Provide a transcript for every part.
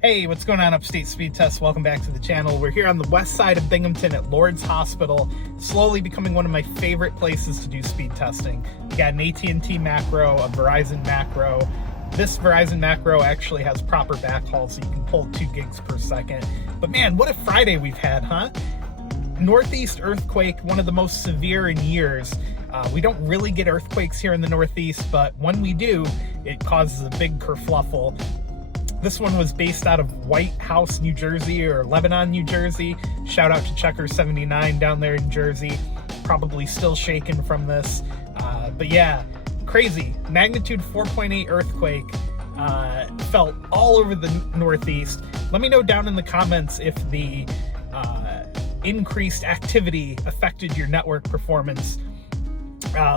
Hey, what's going on, Upstate Speedtests? Welcome back to the channel. We're here on the west side of Binghamton at Lourdes Hospital, slowly becoming one of my favorite places to do speed testing. We got an AT&T macro, a Verizon macro. This Verizon macro actually has proper backhaul, so you can pull 2 gigs per second. But man, what a Friday we've had, huh? Northeast earthquake, one of the most severe in years. We don't really get earthquakes here in the Northeast, but when we do, it causes a big kerfluffle. This one was based out of White House, New Jersey, or Lebanon, New Jersey. Shout out to Checker79 down there in Jersey. Probably still shaken from this. But yeah, crazy. Magnitude 4.8 earthquake felt all over the Northeast. Let me know down in the comments if the increased activity affected your network performance.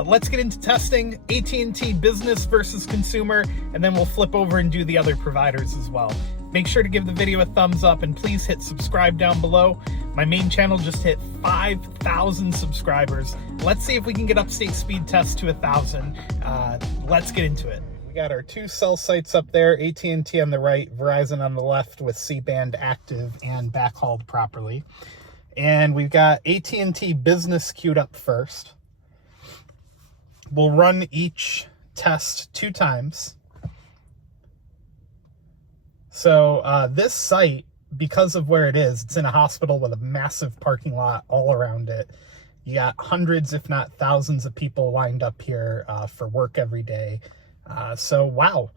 Let's get into testing AT&T business versus consumer, and then we'll flip over and do the other providers as well. Make sure to give the video a thumbs up and please hit subscribe down below. My main channel just hit 5,000 subscribers. Let's see if we can get Upstate Speedtests to 1,000. Let's get into it. We got our 2 cell sites up there, AT&T on the right, Verizon on the left with C-band active and backhauled properly. And we've got AT&T business queued up first. We'll run each test 2 times. So this site, because of where it is, it's in a hospital with a massive parking lot all around it. You got hundreds, if not thousands of people lined up here for work every day. So wow,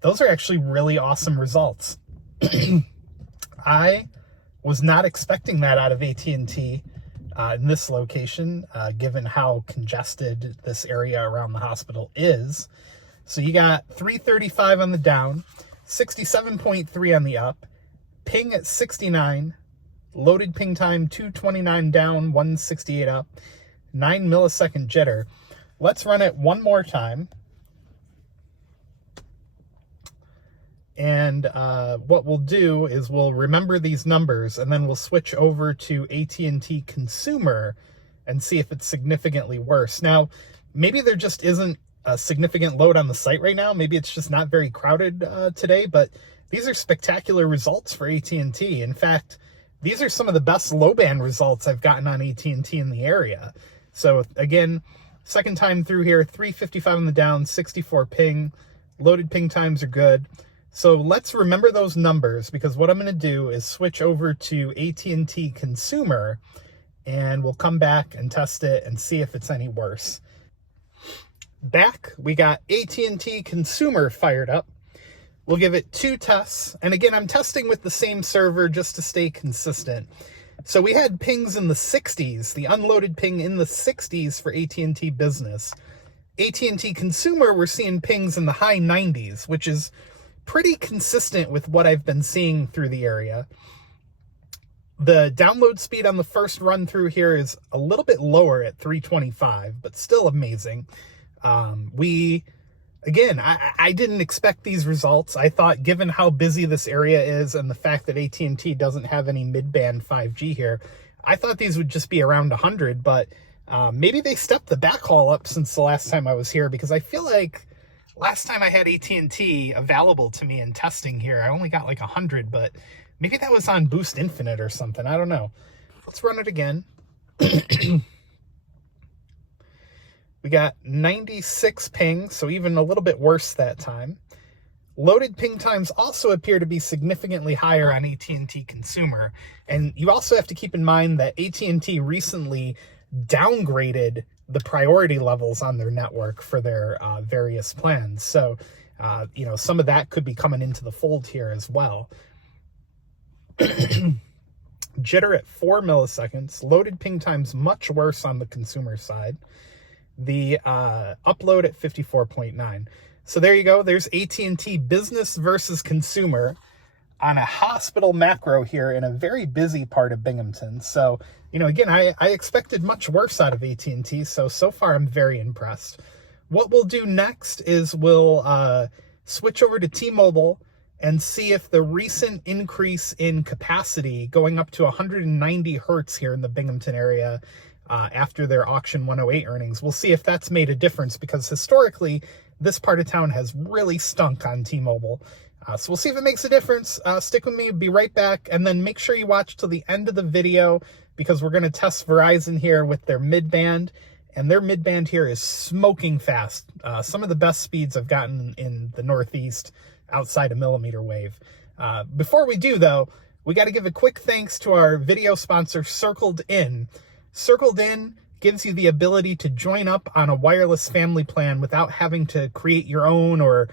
those are actually really awesome results. I was not expecting that out of AT&T. In this location, given how congested this area around the hospital is. So you got 335 on the down, 67.3 on the up, ping at 69, loaded ping time 229 down, 168 up, 9 millisecond jitter. Let's run it one more time. And what we'll do is we'll remember these numbers and then we'll switch over to AT&T consumer and see if it's significantly worse. Now, maybe there just isn't a significant load on the site right now. Maybe it's just not very crowded today, but these are spectacular results for AT&T. In fact, these are some of the best low band results I've gotten on AT&T in the area. So again, second time through here, 355 on the down, 64 ping, loaded ping times are good. So let's remember those numbers, because what I'm going to do is switch over to AT&T consumer and we'll come back and test it and see if it's any worse. Back, we got AT&T consumer fired up. We'll give it 2 tests. And again, I'm testing with the same server just to stay consistent. So we had pings in the 60s, the unloaded ping in the 60s for AT&T business. AT&T consumer, we're seeing pings in the high 90s, which is pretty consistent with what I've been seeing through the area. The download speed on the first run through here is a little bit lower at 325, but still amazing. I didn't expect these results. I thought, given how busy this area is and the fact that AT&T doesn't have any mid-band 5G here, I thought these would just be around 100, but maybe they stepped the backhaul up since the last time I was here, because I feel like last time I had AT&T available to me in testing here, I only got like 100, but maybe that was on Boost Infinite or something. I don't know. Let's run it again. We got 96 pings, so even a little bit worse that time. Loaded ping times also appear to be significantly higher on AT&T consumer. And you also have to keep in mind that AT&T recently downgraded the priority levels on their network for their various plans. So, some of that could be coming into the fold here as well. Jitter at 4 milliseconds. Loaded ping times much worse on the consumer side. The upload at 54.9. So there you go. There's AT&T business versus consumer on a hospital macro here in a very busy part of Binghamton. So, again, I expected much worse out of AT&T, so far I'm very impressed. What we'll do next is we'll switch over to T-Mobile and see if the recent increase in capacity going up to 190 hertz here in the Binghamton area after their Auction 108 earnings, we'll see if that's made a difference, because historically, this part of town has really stunk on T-Mobile. So we'll see if it makes a difference. Stick with me, be right back, and then make sure you watch till the end of the video because we're going to test Verizon here with their mid-band, and their mid-band here is smoking fast. Some of the best speeds I've gotten in the Northeast outside of millimeter wave. Before we do, though, we got to give a quick thanks to our video sponsor, Circled In. Circled In gives you the ability to join up on a wireless family plan without having to create your own or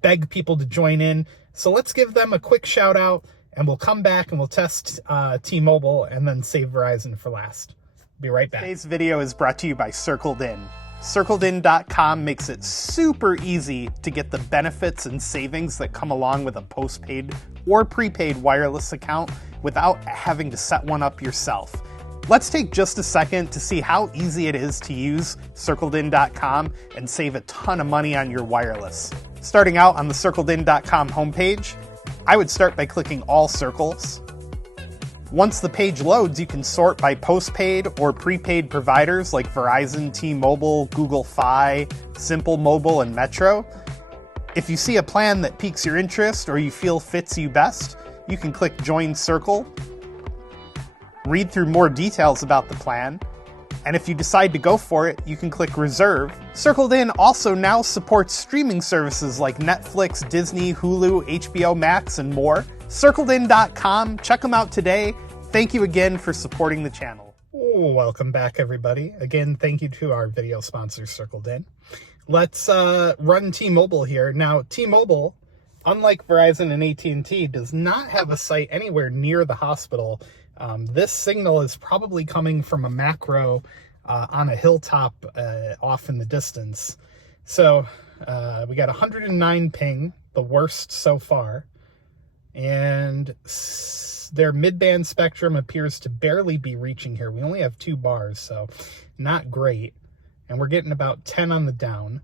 beg people to join in. So let's give them a quick shout out, and we'll come back and we'll test T-Mobile and then save Verizon for last. Be right back. Today's video is brought to you by Circled In. CircledIn.com makes it super easy to get the benefits and savings that come along with a postpaid or prepaid wireless account without having to set one up yourself. Let's take just a second to see how easy it is to use CircledIn.com and save a ton of money on your wireless. Starting out on the CircledIn.com homepage, I would start by clicking All Circles. Once the page loads, you can sort by postpaid or prepaid providers like Verizon, T-Mobile, Google Fi, Simple Mobile, and Metro. If you see a plan that piques your interest or you feel fits you best, you can click Join Circle, read through more details about the plan, and if you decide to go for it, you can click Reserve. Circled In also now supports streaming services like Netflix, Disney, Hulu, HBO Max, and more. CircledIn.com, check them out today. Thank you again for supporting the channel. Welcome back, everybody. Again, thank you to our video sponsor, Circled In. Let's run T-Mobile here. Now, T-Mobile, unlike Verizon and AT&T, does not have a site anywhere near the hospital. This signal is probably coming from a macro on a hilltop off in the distance. So we got 109 ping, the worst so far. And their mid-band spectrum appears to barely be reaching here. We only have 2 bars, so not great. And we're getting about 10 on the down.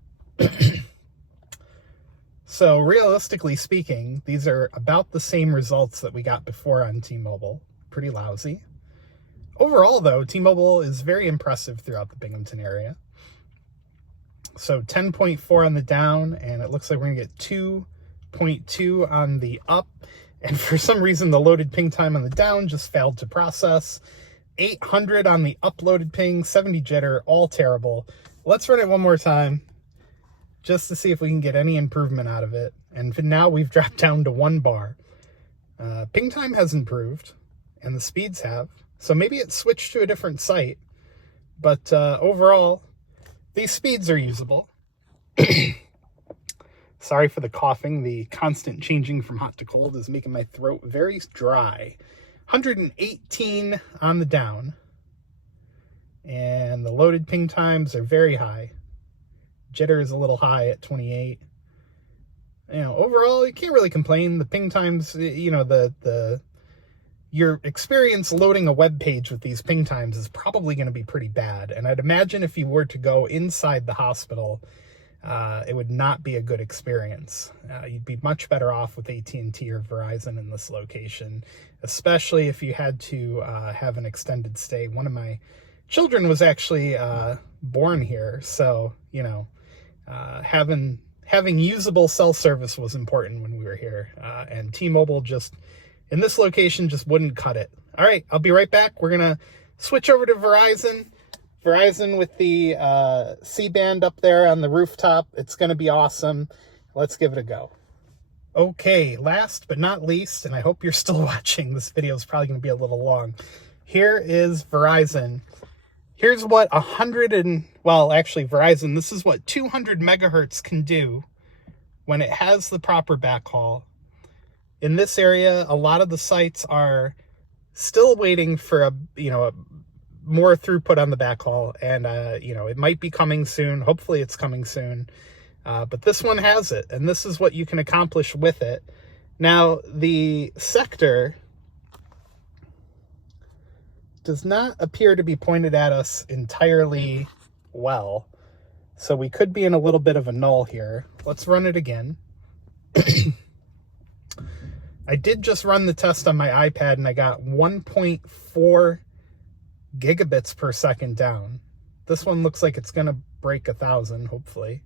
So realistically speaking, these are about the same results that we got before on T-Mobile. Pretty lousy. Overall, though, T-Mobile is very impressive throughout the Binghamton area. So 10.4 on the down, and it looks like we're going to get 2.2 on the up. And for some reason, the loaded ping time on the down just failed to process. 800 on the uploaded ping, 70 jitter, all terrible. Let's run it one more time just to see if we can get any improvement out of it. And for now, we've dropped down to 1 bar. Ping time has improved, and the speeds have. So maybe it switched to a different site. But overall, these speeds are usable. Sorry for the coughing. The constant changing from hot to cold is making my throat very dry. 118 on the down. And the loaded ping times are very high. Jitter is a little high at 28. You know, overall, you can't really complain. The ping times, you know, your experience loading a web page with these ping times is probably going to be pretty bad. And I'd imagine if you were to go inside the hospital, it would not be a good experience. You'd be much better off with AT&T or Verizon in this location, especially if you had to have an extended stay. One of my children was actually born here, so, you know, having usable cell service was important when we were here, and T-Mobile just, in this location, just wouldn't cut it. All right, I'll be right back. We're going to switch over to Verizon. Verizon with the C-band up there on the rooftop. It's going to be awesome. Let's give it a go. Okay, last but not least, and I hope you're still watching. This video is probably going to be a little long. Here is Verizon. Here's what Verizon, this is what 200 megahertz can do when it has the proper backhaul. In this area, a lot of the sites are still waiting for more throughput on the backhaul, and it might be coming soon. Hopefully it's coming soon. But this one has it, and this is what you can accomplish with it. Now, the sector does not appear to be pointed at us entirely well, so we could be in a little bit of a null here. Let's run it again. I did just run the test on my iPad, and I got 1.4 gigabits per second down. This one looks like it's going to break 1,000, hopefully.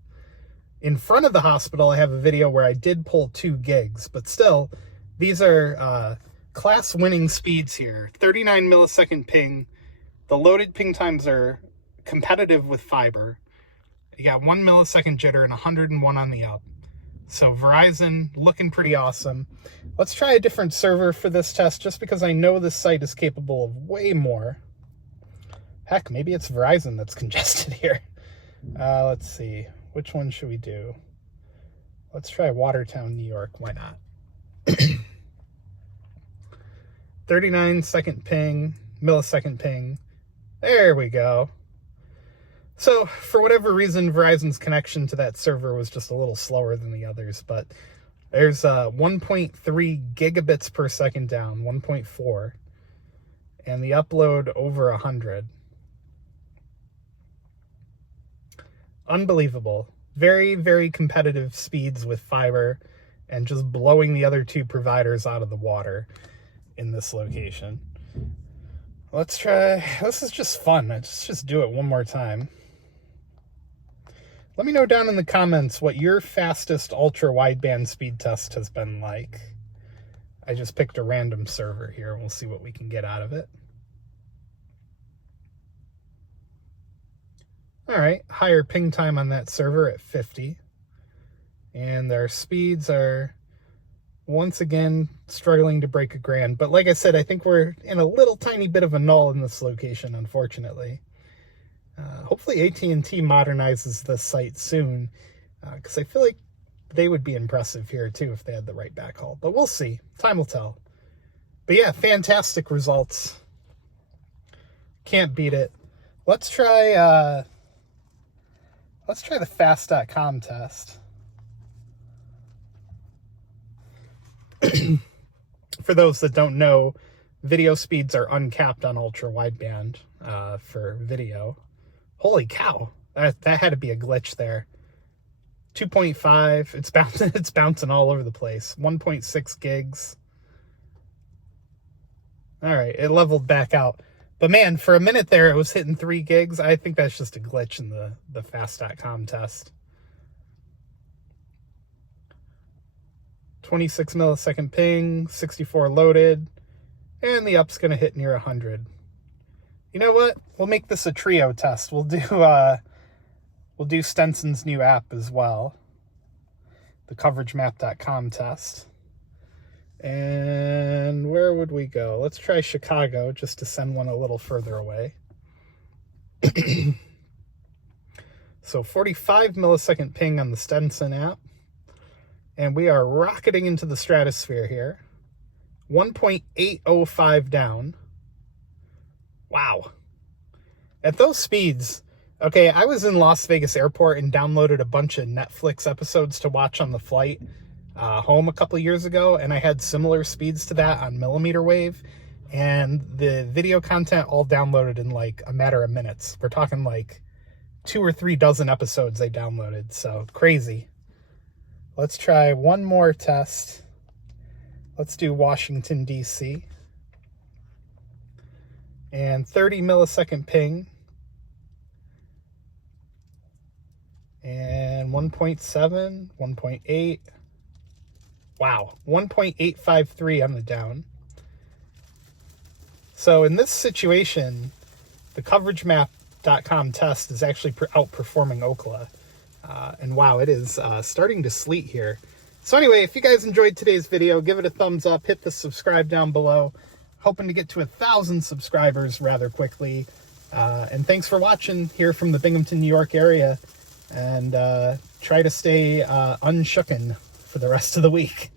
In front of the hospital, I have a video where I did pull 2 gigs, but still, these are class-winning speeds here. 39 millisecond ping. The loaded ping times are competitive with fiber. You got 1 millisecond jitter and 101 on the up. So Verizon looking pretty awesome. Let's try a different server for this test, just because I know this site is capable of way more. Heck, maybe it's Verizon that's congested here. Let's see. Which one should we do? Let's try Watertown, New York. Why not? 39-second ping, millisecond ping. There we go. So, for whatever reason, Verizon's connection to that server was just a little slower than the others, but there's 1.3 gigabits per second down, 1.4, and the upload over 100. Unbelievable. Very, very competitive speeds with fiber, and just blowing the other 2 providers out of the water in this location. Let's try, this is just fun. Let's just do it one more time. Let me know down in the comments what your fastest ultra-wideband speed test has been like. I just picked a random server here. We'll see what we can get out of it. All right, higher ping time on that server at 50. And their speeds are, once again, struggling to break 1,000. But like I said, I think we're in a little tiny bit of a null in this location, unfortunately. Hopefully AT&T modernizes this site soon, because I feel like they would be impressive here too if they had the right backhaul. But we'll see. Time will tell. But yeah, fantastic results. Can't beat it. Let's try the fast.com test. For those that don't know, video speeds are uncapped on ultra wideband for video. Holy cow, that had to be a glitch there. 2.5, it's bouncing all over the place. 1.6 gigs. All right, it leveled back out. But man, for a minute there, it was hitting 3 gigs. I think that's just a glitch in the fast.com test. 26 millisecond ping, 64 loaded, and the up's gonna hit near 100. You know what? We'll make this a trio test. We'll do Stenson's new app as well, the coveragemap.com test. And where would we go? Let's try Chicago, just to send one a little further away. So 45 millisecond ping on the Stenson app. And we are rocketing into the stratosphere here. 1.805 down. Wow. At those speeds, okay, I was in Las Vegas airport and downloaded a bunch of Netflix episodes to watch on the flight home a couple of years ago, and I had similar speeds to that on millimeter wave, and the video content all downloaded in like a matter of minutes. We're talking like 2 or 3 dozen episodes they downloaded, so crazy. Let's try one more test. Let's do Washington, D.C. And 30 millisecond ping. And 1.7, 1.8. Wow, 1.853 on the down. So in this situation, the coveragemap.com test is actually outperforming Ookla. And wow, it is starting to sleet here. So anyway, if you guys enjoyed today's video, give it a thumbs up, hit the subscribe down below. Hoping to get to 1,000 subscribers rather quickly. And thanks for watching here from the Binghamton, New York area. And try to stay unshooken for the rest of the week.